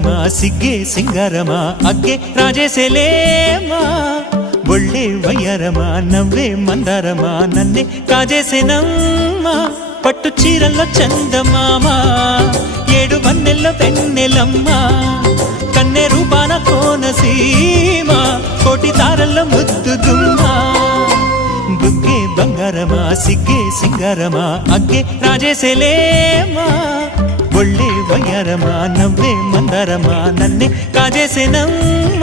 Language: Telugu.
ಬಂಗಾರಮ ಸಿಗ್ಗೆ ಸಿಂಗಾರಮ ಅಗ್ಗೆ ರಾಜೇಸೆಲೇಮಾ ಒಳ್ಳೆ ವಯ್ಯಾರಮ నవ్వే మందారమ నన్నే కాజేసేనమ్మ పట్టు చీరల్లో చందమామ ఏడు వన్నెల్లో వెన్నెలమ్మ కన్నె రూపాన కోనసీమ కోటి తారల్లో ముద్దుగుమ్మ బుగ్గే బంగారమ సిగ్గే సింగారమ అగ్గే రాజేసెలేమా ఒళ్ళే వయ్యారమ నవ్వే మందారమ నన్నే కాజేసేనమ్మ